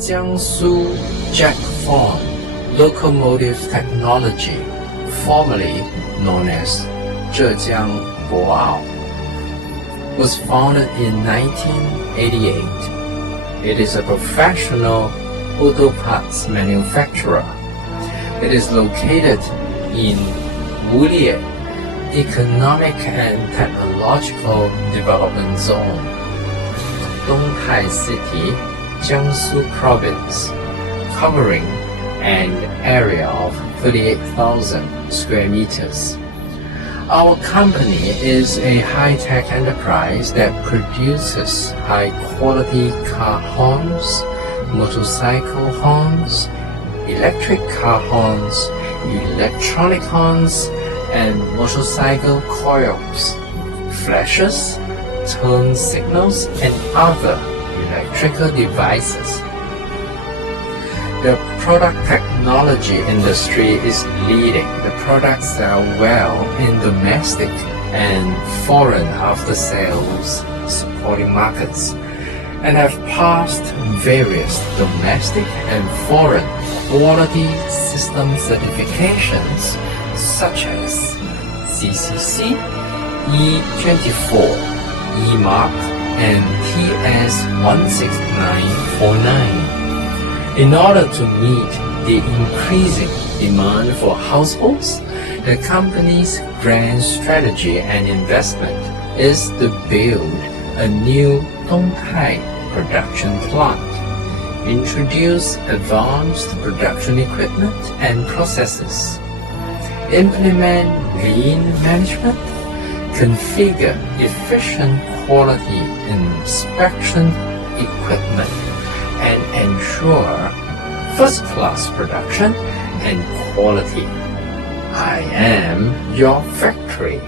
Jiangsu Jack Fong Locomotive Technology, formerly known as Zhejiang Boao, was founded in 1988. It is a professional auto parts manufacturer. It is located in Wulie Economic and Technological Development Zone, Dongtai City, Jiangsu Province, covering an area of 38,000 square meters. Our company is a high-tech enterprise that produces high-quality car horns, motorcycle horns, electric car horns, electronic horns, and motorcycle coils, flashes, turn signals, and other electrical devices. The product technology industry is leading. The products sell well in domestic and foreign after-sales supporting markets and have passed various domestic and foreign quality system certifications such as CCC, E24, E-Mark, and TS16949. In order to meet the increasing demand for households, the company's grand strategy and investment is to build a new Dongtai production plant, introduce advanced production equipment and processes, implement lean management, configure efficient quality inspection equipment, and ensure first-class production and quality. I am your factory.